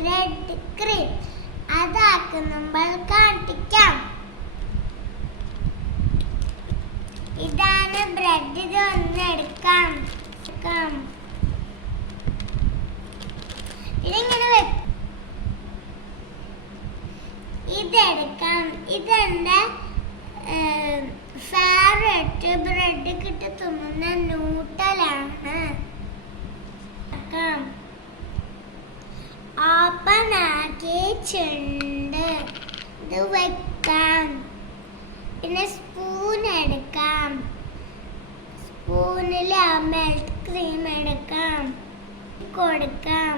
Bread cream അതാക്കുമ്പോൾ കാണിക്കാം. ഇതാണ് bread. ഇതൊന്ന് എടുക്കാം. ഇതിങ്ങനെ ഇതെടുക്കാം. ഇതെന്റെ ഫേവറേറ്റ് ബ്രെഡ് കിട്ടി തിന്നുന്ന നൂട്ടലാണ്. ഓപ്പൺ ആക്കിയിട്ടുണ്ട്. ഇത് വെക്കാം. പിന്നെ സ്പൂൺ എടുക്കാം. സ്പൂണിൽ മെൽറ്റ് ക്രീം എടുക്കാം, കൊടുക്കാം.